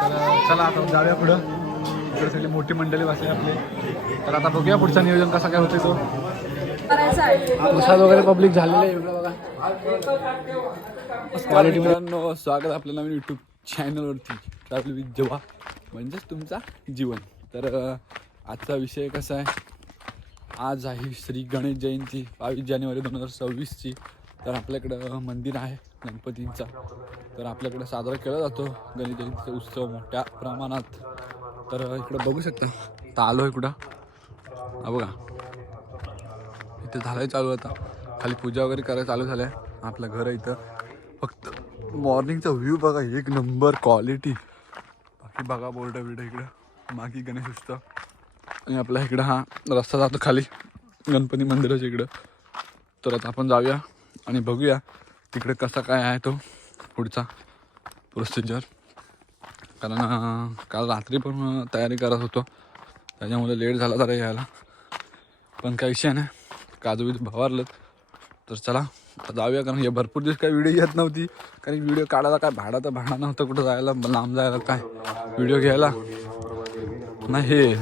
तर चला आता जाऊया पुढं. इकडे सगळी मोठी मंडळी बसली आपली. तर आता बघूया पुढचं नियोजन कसा काय होते तो. प्रसाद वगैरे पब्लिक झालेलं आहे बघा. क्वालिटी मित्रांनो, स्वागत आपल्या नवीन यूट्यूब चॅनलवरती ट्रॅव्हल विथ जेव्हा म्हणजेच तुमचा जीवन. तर आजचा विषय कसा आहे, आज आहे श्री गणेश जयंती 22 जानेवारी 2026ची. तर आपल्याकडं मंदिर आहे गणपतींचा, तर आपल्याकडे साजरा केला जातो गणेश जयंतीचा उत्सव मोठ्या प्रमाणात. तर इकडं बघू शकता, आता आलो आहे कुठं बघा, इथे झालं चालू. आता खाली पूजा वगैरे करायला चालू झालं आहे. आपलं घर आहे इथं. फक्त मॉर्निंगचा व्ह्यू बघा, एक नंबर क्वालिटी. बाकी बघा बोर्ड बिर्ड इकडं मागे गणेश उत्सव. आणि आपल्या इकडं हा रस्ता जातो खाली गणपती मंदिराच्या इकडं. तर आता आपण जाऊया आणि बघूया तिकडे कसा काय आहे तो पुढचा प्रोसिजर. कारण काल रात्री पण तयारी करत होतो, त्याच्यामुळे लेट झाला जरा यायला. पण काही विषय नाही, काजू बिजू भवारलं. तर चला आता जाऊया, कारण हे भरपूर दिवस काही व्हिडिओ येत नव्हती. कारण व्हिडिओ काढायला काय भाडा नव्हतं कुठं जायला, लांब जायला काय व्हिडिओ घ्यायला नाही. हे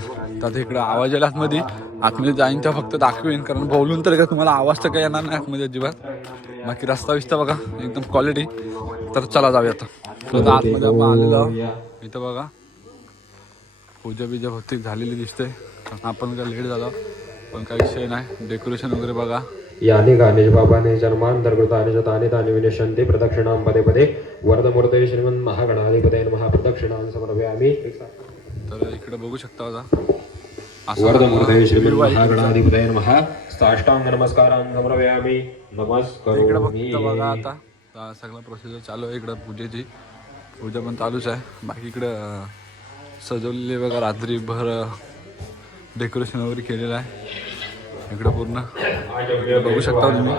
तर इकडं आवाज यायला आतमध्ये जाईन तर फक्त दाखवेन, कारण बोलून तर काय तुम्हाला आवाज तर काही येणार नाही आतमध्ये अजिबात. बाकी रस्ता विस्ता बघा एकदम क्वालिटी. तर चला जाऊया आता. तर आतमध्ये आपण आलेलो इथं बघा, पूजा बिजा होती झालेली दिसते. आपण काय लेट झालो पण काही विषय नाही. डेकोरेशन वगैरे बघा. याने गणेश बाबाने जन्मांतर्गताने जताने ताने विनशन्ते प्रदक्षिणां पदे पदे वरदमूर्ते श्रीमन् महागणाधिपतये नमः प्रदक्षिणां समर्पयामि. तर इकडे बघू शकता आता वरदमूर्ते श्रीमन् महागणाधिपतये नमः साष्टांग नमस्कारां समर्पयामि. इकडे नमस्कारोमि. बघा आता सगळं प्रोसिजर चालू आहे. इकडं पूजेची पूजा पण चालूच आहे. बाकी इकडं सजवलेले बघा, रात्री भर डेकोरेशन वगैरे केलेलं आहे इकडं पूर्ण. बघू शकता तुम्ही.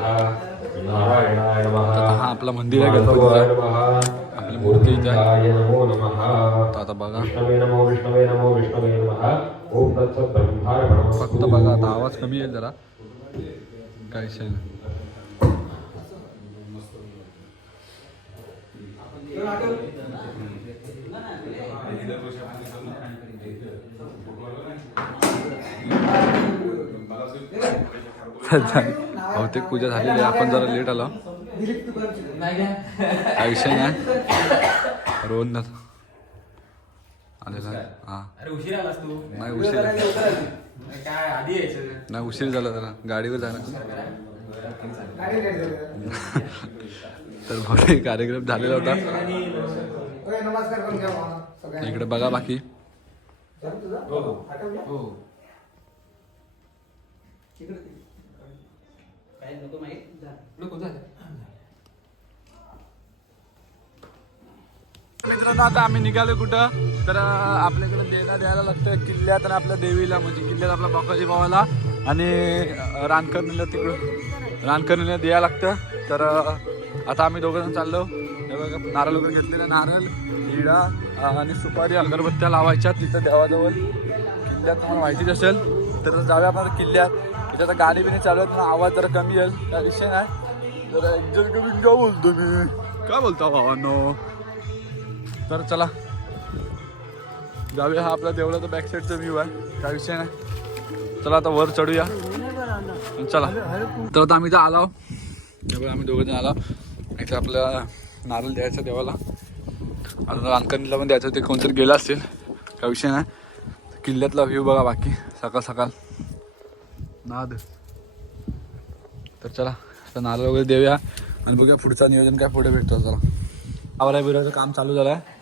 हा आपला मंदिर आहे गणपतीचा, आपल्या मूर्तीचा आहे. तर आता बघा फक्त बघा आता आवाज कमी आहे जरा, काय विषय नाही. बहुतेक पूजा झालेली आहे. आपण जरा लेट आलो, काय विषय नाही. रोहन आलेला हा नाही, उशीर झाला जरा गाडीवर जाणार. तर मोठे कार्यक्रम झालेला होता इकडे बघा. बाकी मित्रांनो, आता आम्ही निघालो कुठं, तर आपल्याकडे देणं द्यायला लागतं किल्ल्यात आणि आपल्या देवीला, म्हणजे किल्ल्यात आपल्या बाकाजी भावाला आणि रानकर्णीला, तिकडं रानकर्णीला द्यायला लागतं. तर आता आम्ही दोघं जण चाललो. हे बघा, नारळ वगैरे घेतलेला, नारळ, हिडा आणि सुपारी अगरबत्त्या लावायच्या तिथं देवाजवळ किल्ल्यात. तुम्हाला माहितीच असेल. तर जाऊया आपण किल्ल्यात. त्याच्या आता गाडी बिणी चालू आहेत, आवाज जरा कमी येईल, काय विषय नाही. जरा एक्झॅक्ट करून काय बोलतो मी, काय बोलता भावांनो. तर चला जाऊया. हा आपला देवळाचा बॅक साईडचा व्ह्यू आहे, काय विषय नाही. चला आता वर चढूया. चला तर आता आम्ही इथं आलो, आम्ही दोघं जण आलो. इथे आपल्याला नारळ द्यायचं देवाला, अजून रानकर्णीला पण द्यायचं. ते कोणतरी गेलं असेल, काय विषय नाही. किल्ल्यातला व्ह्यू बघा. बाकी सकाळ सकाळ नाद. तर चला आता नारळ वगैरे देऊया आणि बघूया पुढचं नियोजन काय पुढे भेटतो. चला आवरा बिराचं काम चालू झालं आहे.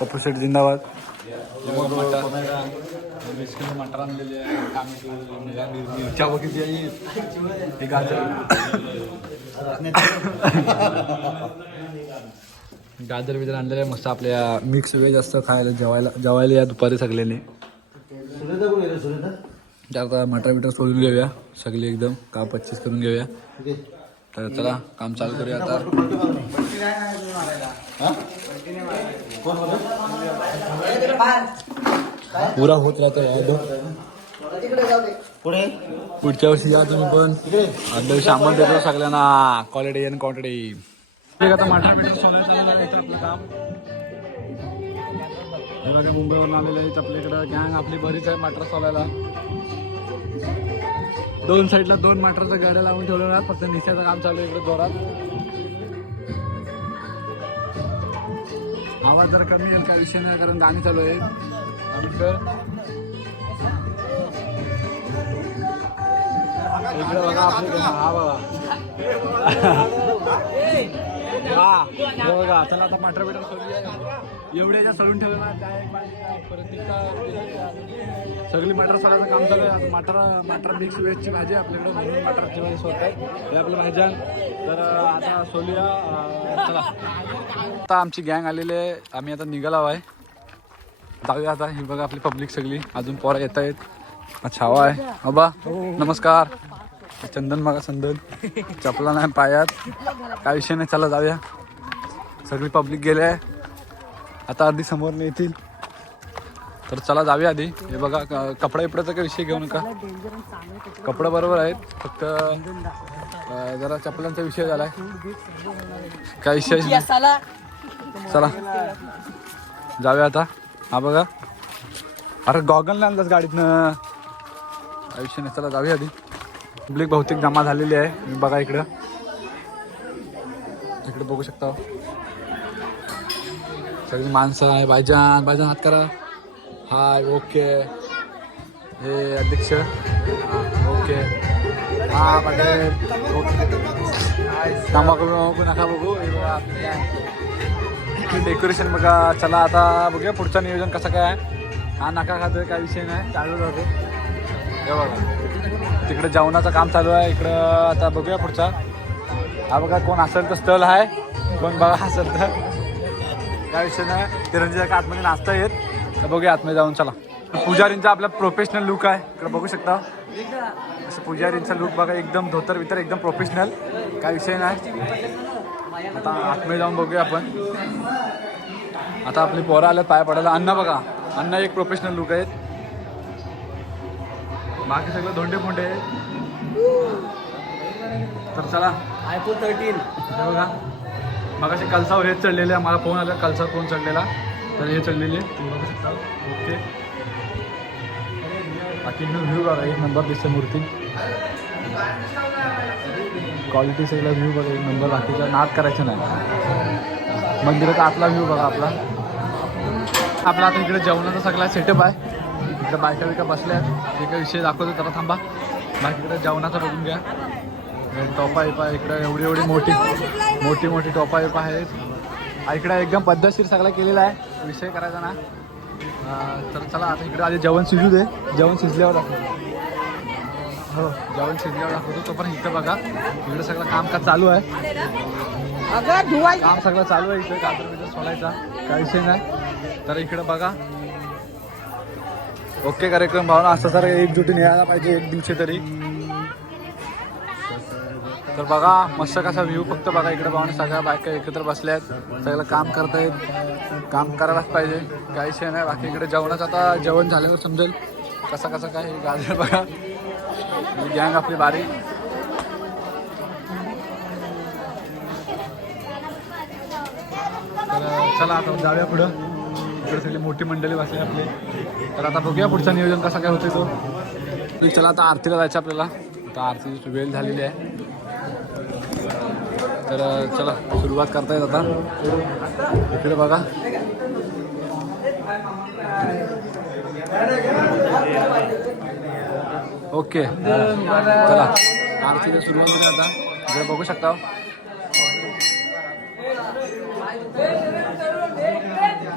पप्पू शेट जिंदाबाद. मटर आणलेले आहे, मिरच्या वगैरे हे गाजर गाजर बिजर आणलेले आहे मस्त. आपल्या मिक्स व्हेज असतं खायला, जेवायला या दुपारी सगळ्यांनी. आता मटर बिटर सोडून घेऊया सगळे, एकदम का 25 करून घेऊया. तर चला काम चालू करूया आता. पुरा होत राहतो. पुढच्या वर्षी या तुम्ही पण. आदल्या दिवशी आम्हाला देतो सगळ्यांना क्वालिटी अँड क्वांटिटी. आता मटर बिटर सोडायला चालू झालं इथं आपलं काम. हे बघा मुंबईवरून आलेले आहेत आपल्याकडं गँग आपली बरीच आहे मटर सोलायला. दोन साईडला 2 मटरच्या गाड्या लावून ठेवलेल्या आहेत. फक्त निशाचं काम चालू आहे इकडे जोरात. आवाज जरा कमी आहे काय विषय नाही कारण गाणी चालू आहे. आंबेडकर इकडे बघा आपले हा बघा हा हे बघा चला आता मटर बिटर सोडूया. एवढ्या ज्या सळून ठेवल्या परत सगळी मटर सोडायचं काम चालू आहे. मटर मिक्स व्हेजची भाजी आपल्याकडे म्हणून मटरची भाजी सोडतात हे आपल्या भाज्या. तर आता सोलूया. चला आता आमची गँग आलेली आहे. आम्ही आता निघालो आहे. जाऊया आता. ही बघा आपली पब्लिक सगळी अजून पोरं येत आहेत. छावा आहे बाबा नमस्कार. चंदन बघा चंदन चपला नाही पायात काय विषय नाही. चला जाऊया. सगळी पब्लिक गेले आहे आता अर्धी समोर नाही येतील तर चला जाऊया आधी. हे बघा कपडा बिपड्याचा काही विषय घेऊ नका. कपडे बरोबर आहेत फक्त जरा चपलांचा विषय झालाय काय विषय नाही. चला जाऊया आता. हा बघा अरे गॉगल नाही आणलास गाडीतनं काय विषय नाही. चला जाऊया आधी. पब्लिक बहुतेक जमा झालेली आहे. मी बघा इकडं इकडे बघू शकता सगळी माणसं आहे. बायजान हात करा. हाय ओके हे अध्यक्ष ओके हा पाटील ओके. कामाकडून नका बघू. डेकोरेशन बघा. चला आता बघूया पुढचं नियोजन कसं काय आहे. हा नका खातोय काय विषय नाही चालू राहतो. हे बघा तिकडे जेवणाचं काम चालू आहे. इकडं आता बघूया पुढचा. हा बघा कोण असेल तर स्थल आहे. कोण बघा असेल तर काय विषय नाही. तिरंजीच्या का आतमध्ये नाचता येत तर बघूया आतमध्ये जाऊन. चला पुजारींचा आपला प्रोफेशनल लुक आहे. इकडे बघू शकता असं पुजारींचा लुक बघा एकदम धोतर बितर एकदम प्रोफेशनल काय विषय नाही. आता आतमध्ये जाऊन बघूया आपण. आता आपली पोरं आल्यात पाय पडायला. अण्णा बघा अण्णा एक प्रोफेशनल लुक आहेत. बाकी सगळं धोंडे फोंडे आहेत. तर चला iPhone 13 हे बघा मगाशी कलसावर हेच चढलेले आहे. मला फोन आला कलसावर फोन चढलेला तर हे चढलेले तुम्ही बघू शकता. ओके बाकी व्ह्यू बघा एक नंबर दिसते. मूर्ती क्वालिटी सगळा व्ह्यू बघा एक नंबर. बाकीचा नाद करायचं नाही. मंदिराचा आतला व्ह्यू बघा आपला आता इकडे जेवणाचा सगळा सेटअप आहे. इकडे बायका बिका बसल्या आहेत. ते काही विषय दाखवतो जरा थांबा. बाकी इकडे जेवणाचा बघून घ्या. टोपा इपा इकडे एवढी मोठी टोपा इपा आहेत. इकडे एकदम पद्धतशीर सगळं केलेला आहे. विषय करायचा ना. तर चला आता इकडे आधी जेवण शिजू दे. जेवण शिजल्यावर दाखवतो. हो जेवण शिजल्यावर दाखवतो. तो पण इथं बघा इकडे सगळं कामकाज चालू आहे. काम सगळं चालू आहे इकडे. कातर बितर सोडायचा काही विषय नाही. तर इकडे बघा ओके कार्यक्रम भावना असं सर एकजुटीने यायला पाहिजे एक दिवशी तरी. तर बघा मस्त कसा व्ह्यू फक्त बघा इकडे भावना सगळ्या बायका एकत्र बसल्या आहेत. सगळं काम करतायत. काम करायलाच पाहिजे काही विषय नाही. बाकी इकडे जेवणाचं आता जेवण झाल्यावर समजेल कसं काय. गाजर बघा गँग आपली बारी. तर चला आता जाऊया पुढं. इकडे सगळी मोठी मंडळी बसली आपली. तर आता बघूया पुढचं नियोजन कसं काय होते तो. चला आता आरतीला जायचं आपल्याला. आता आरतीची वेळ झालेली आहे. तर चला सुरुवात करता येत आता. इकडे बघा ओके चला आरतीला सुरुवात होते आता. इकडे बघू शकता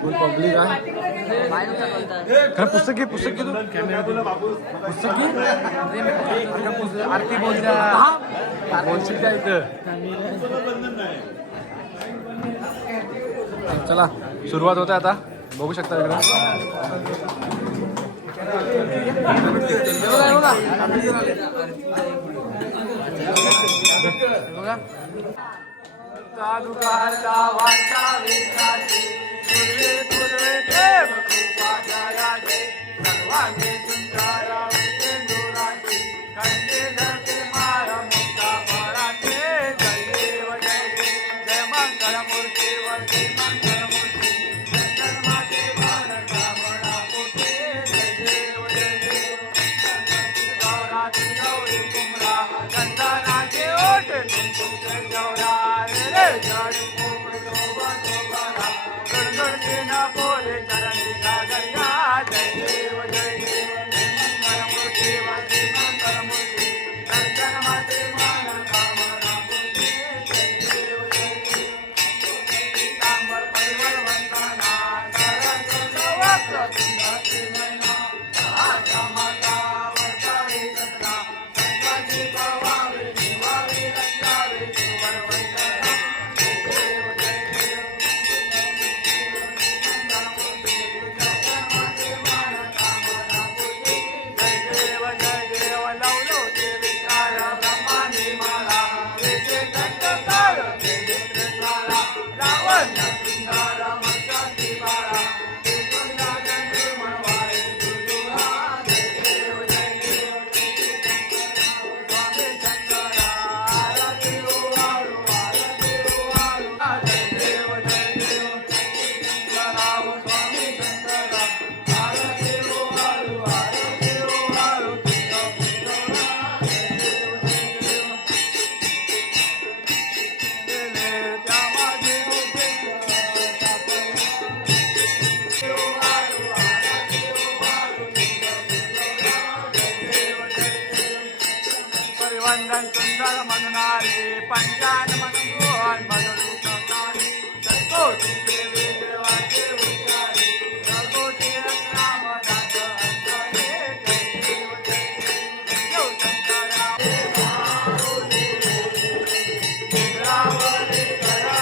फुल पब्लिक आहे. खरं पुस्तक घे पुस्तक आरती बोलशील का इथं. चला सुरुवात होते आता. बघू शकता इकडं करते न बोले चरणी गागरिया जय देव जय देव मंगलमूर्ती वासी मंगलमूर्ती दर्शन माते मान कामना मूर्ती जय देव जय देव पीतांबर परिमल वंदना सरस्वती वस्त्र सुंदर मैना राजा माता वर्षावे सदा संकटी भवावे जीवावे रक्षावे जीवन वंदना जय देव जय देव मंगलमूर्ती दर्शन माते मान कामना मूर्ती जय देव लवलो ते विकार ब्रह्मांडी माला वेचे कंटकार ते नेत्रज्वाला लावण्य सुंदर मस्तकी बाळा ते तुला जन्मे मनवाळे तुझुरा जय देव स्वामी शंकरा आरती ओवाळू आरती ओवाळू जय देव शंकराव स्वामी शंकरा आरती ओवाळू तुझं पुतळा जय देव गेले त्या माझे परिवंदन सुंदर मननारी पंचान मनमोहन मधुरू सकाळी सरकोटी देवी देवाचे उच्चारी सरकोटी राम दास अंतरे जय देव देव शंकरा रावणे करा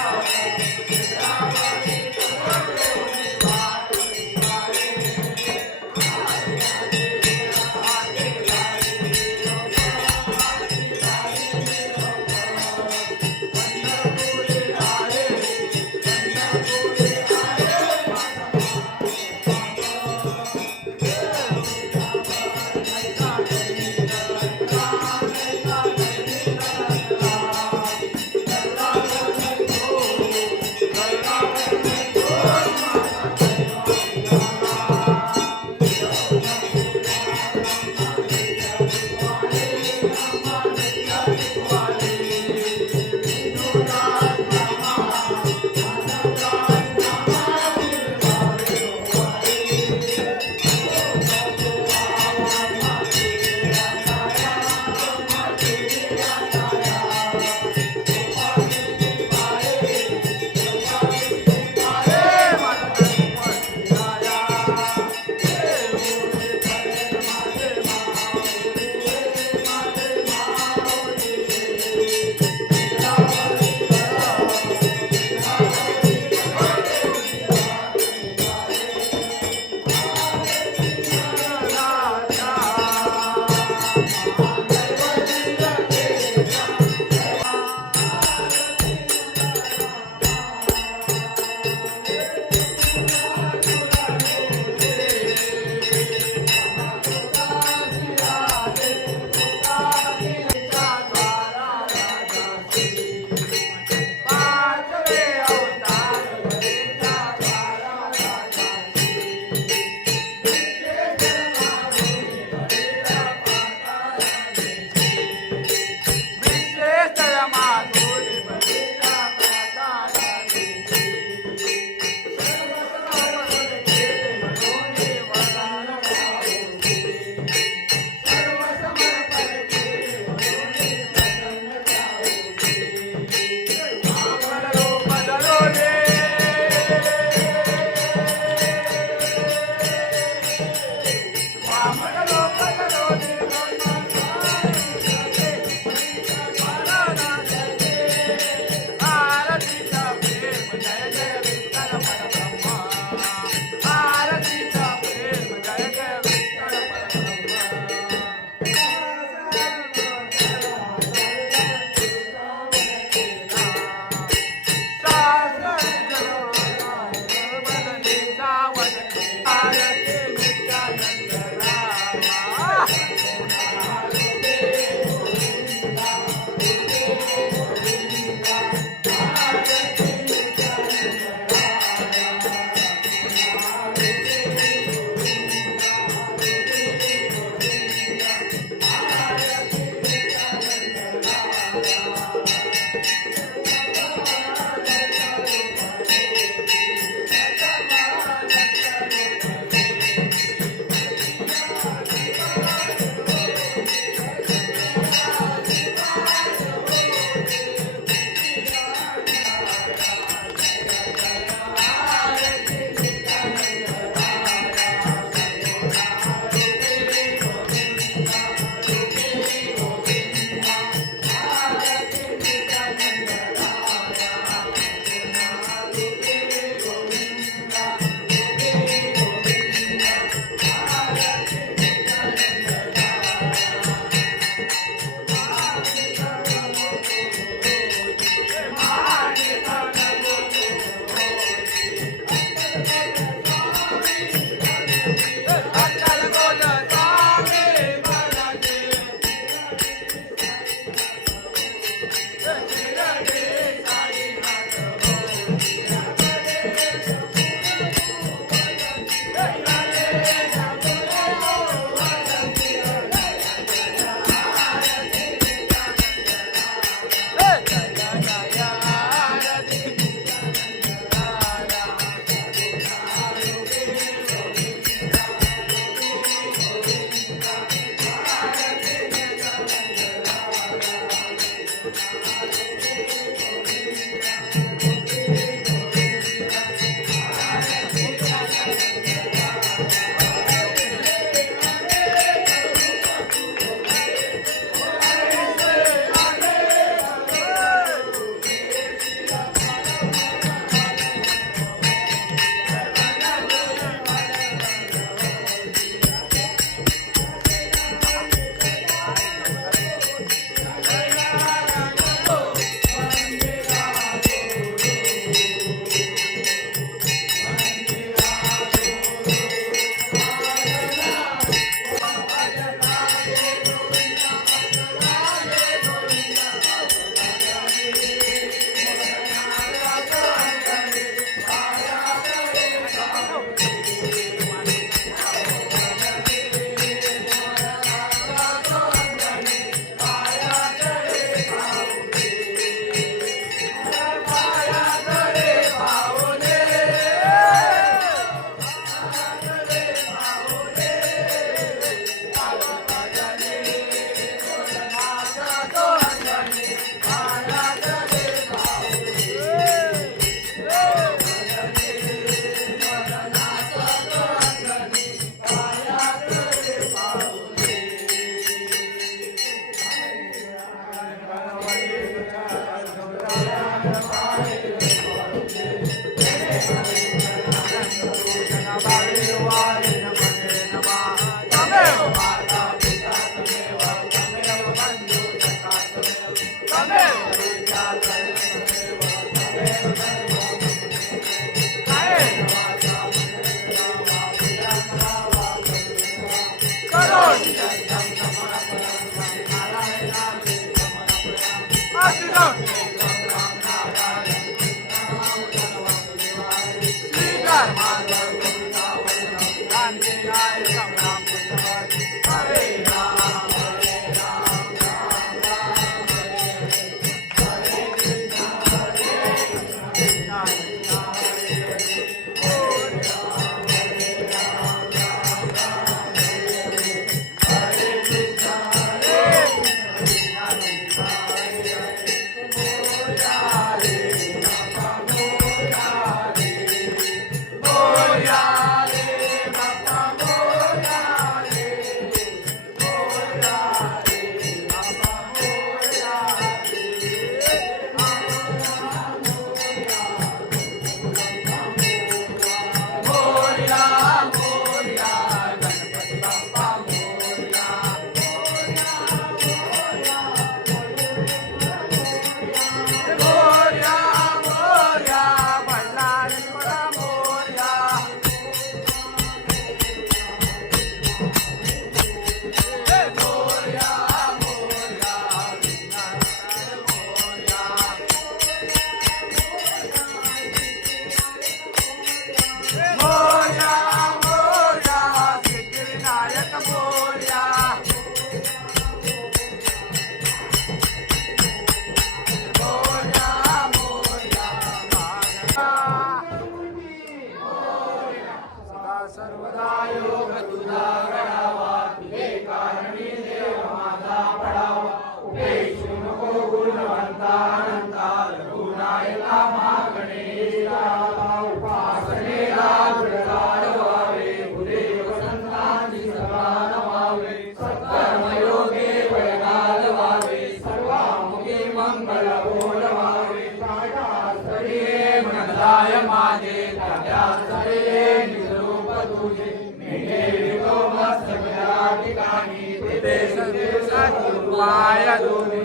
पाया दोन्ही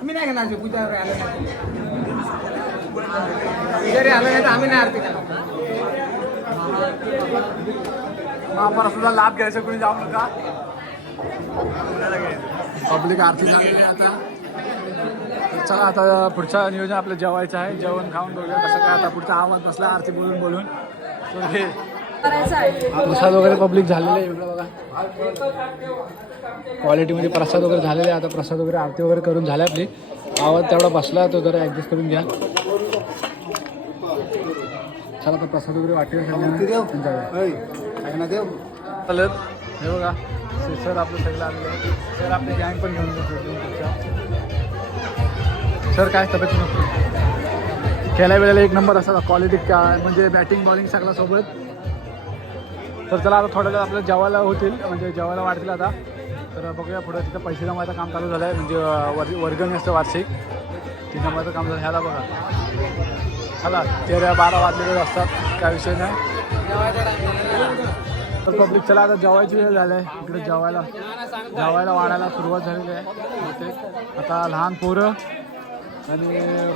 आम्ही नाही घेणार पूजावर आलं पुजारी आलं नाही तर आम्ही नाही आरती करणार. महाप्रसादाचा लाभ घ्यायचा कोणी जाऊ नका. पब्लिक आरती झालेली आता. चला आता पुढचं नियोजन आपलं जेवायचं आहे. जेवण खाऊन बघूया कसं काय. आता पुढचा आवाज बसला आरती बोलून बोलून. तर हे प्रसाद वगैरे पब्लिक झालेलं आहे. इकडं बघा क्वालिटीमध्ये प्रसाद वगैरे झालेले आहे. आता प्रसाद वगैरे आरती वगैरे करून झाले आपली. आवाज तेवढा बसला तो जरा ॲडजस्ट करून घ्या. चला तर प्रसाद वगैरे वाटेल चालत. हे बघा सर आपलं सगळं आलेलं आहे. सर आपली गँग पण घेऊन सर काय तब्येत नको खेळायला वेळेला एक नंबर असा क्वालिटी काय म्हणजे बॅटिंग बॉलिंग सगळं सोबत. तर चला आता थोड्या वेळ आपल्याला जेवायला होतील म्हणजे जेवायला वाढतील आता. तर बघूया पुढे तिथं पैसे जमायचं काम चालू झालं आहे म्हणजे वर्गणी असतं वार्षिक ती जमायचं काम झालं. ह्याला बघा चला 13-12 वाजलेले असतात काय विषय नाही. तर पब्लिक चला आता जेवायची वेळ झाली आहे. इकडे जेवायला वाढायला सुरुवात झालेली आहे. आता लहान पोरं आणि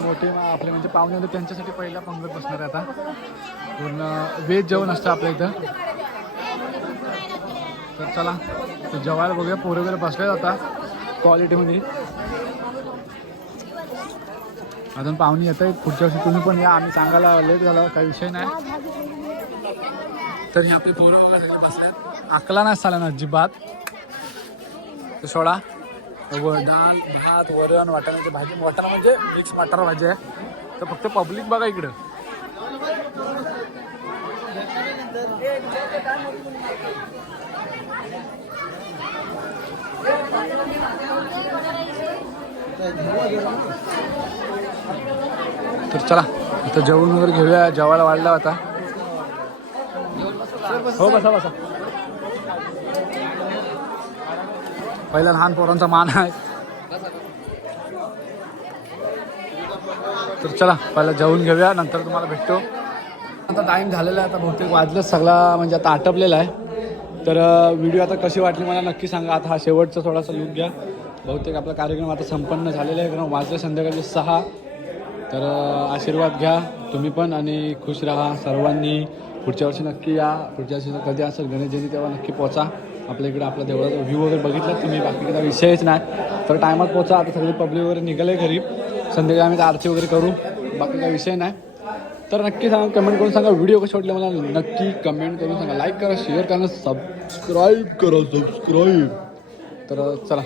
मोठे आपले म्हणजे पाहुणे होते त्यांच्यासाठी पहिला पंगत बसणार आहे. आता पूर्ण व्हेज जेवण असतं आपल्या इथं. तर चला तर जेवायला बघूया. पोरं वगैरे बसले आता क्वालिटीमध्ये. अजून पाहुणे येत आहेत. पुढच्या वर्षी तुम्ही पण या. आम्ही सांगायला लेट झाला काही विषय नाही. तर हे आपले पोरं वगैरे बसल्यात. अकला नाही चालेल ना अजिबात. तर सोडा डाळ भात वरण वाटाण्याची भाजी. वाटाणा म्हणजे मिक्स मटार भाजी आहे. तर फक्त पब्लिक बघा इकडं. तर चला आता जेवण वगैरे घेऊया. जेवायला वाढला होता. हो बसा बसा. पहिला लहान पोरांचा मान आहे. तर चला पहिला जेवून घेऊया नंतर तुम्हाला भेटतो. आता टाईम झालेला आहे. आता बहुतेक वाजलंच सगळा म्हणजे आता आटपलेला आहे. तर व्हिडिओ आता कशी वाटली मला नक्की सांगा. आता हा शेवटचा थोडासा लूक घ्या. बहुतेक आपला कार्यक्रम आता संपन्न झालेला आहे कारण वाजले संध्याकाळचे 6. तर आशीर्वाद घ्या तुम्ही पण आणि खुश राहा सर्वांनी. पुढच्या वर्षी नक्की या. पुढच्या वर्षी कधी असेल गणेश जयंती तेव्हा नक्की पोचा. आपल्या इकडे आपला देवळाचा व्ह्यू वगैरे बघितला तुम्ही. बाकी काही विषयच नाही. तर टायमात पोचा. आता सगळी पब्लिक वगैरे निघाले घरी. संध्याकाळी आम्ही आरती वगैरे करू. बाकी काही विषय नाही. तर नक्की सांगा कमेंट करून सांगा व्हिडिओ कसे वाटले मला नक्की कमेंट करून सांगा. लाईक करा शेअर करा सबस्क्राईब करा. तर चला